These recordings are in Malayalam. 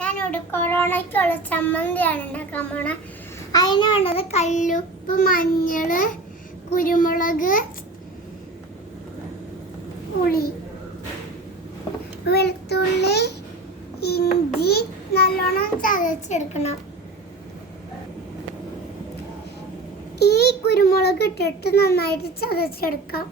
ഞാനിവിടെ കൊറോണയ്ക്കുള്ള ചമ്മന്തിയാണ് ഉണ്ടാക്കാൻ പോണ. അതിന് വേണ്ടത് കല്ലുപ്പ്, മഞ്ഞൾ, കുരുമുളക്, പുളി, വെളുത്തുള്ളി, ഇഞ്ചി നല്ലോണം ചതച്ചെടുക്കണം. ഈ കുരുമുളക് ഇട്ടിട്ട് നന്നായിട്ട് ചതച്ചെടുക്കാം.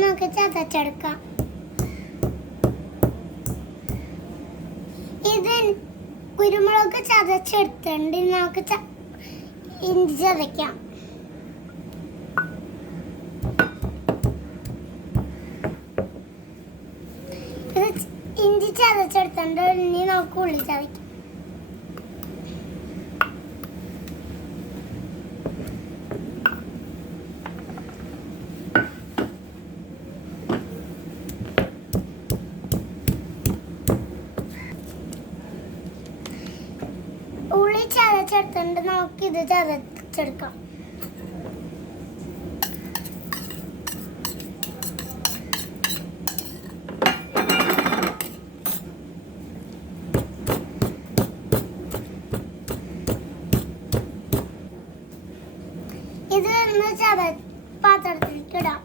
നമുക്ക് ചതച്ചെടുക്കാം. ഇത് കുരുമുളക് ചതച്ചെടുത്തിട്ടുണ്ട്. നമുക്ക് ഇഞ്ചി ചതയ്ക്കാം. ഇഞ്ചി ചതച്ചെടുത്തിട്ടുണ്ട്. ഇനി നമുക്ക് ഉള്ളി ചതയ്ക്കാം. ഉള്ളി ചതച്ചെടുത്തിട്ടുണ്ട്. നമുക്കിത് ചതച്ചെടുക്കാം. ഇത് പാത്രത്തിലേക്ക് ഇടാം.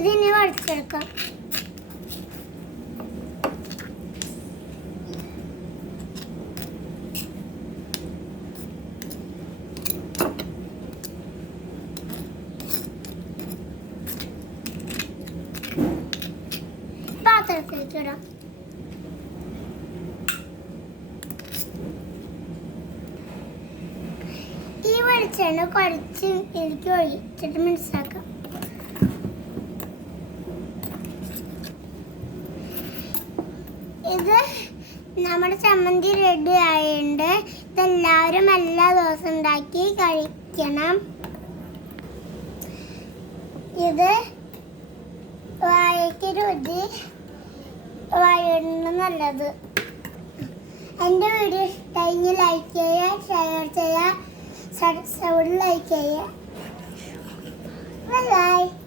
ഇതിനെ വടിച്ചെടുക്കാം. പാത്രത്തിലേക്ക് ഇടാം. ഈ വെളിച്ചെണ്ണ കുറച്ച് എനിക്ക് ഒഴിച്ചിട്ട് മിക്സാക്കാം. ഇത് നമ്മുടെ ചമ്മന്തി റെഡി ആയിട്ടുണ്ട്. ഇതെല്ലാവരും എല്ലാ ദിവസവും ഉണ്ടാക്കി കഴിക്കണം. ഇത് വാഴയ്ക്ക് രുചി, വാഴയാണ് നല്ലത്. എൻ്റെ വീഡിയോ ഇഷ്ടമായി ലൈക്ക് ചെയ്യുക, ഷെയർ ചെയ്യുക, സബ്സ്ക്രൈബ് ലൈക്ക് ചെയ്യുക. ബൈ.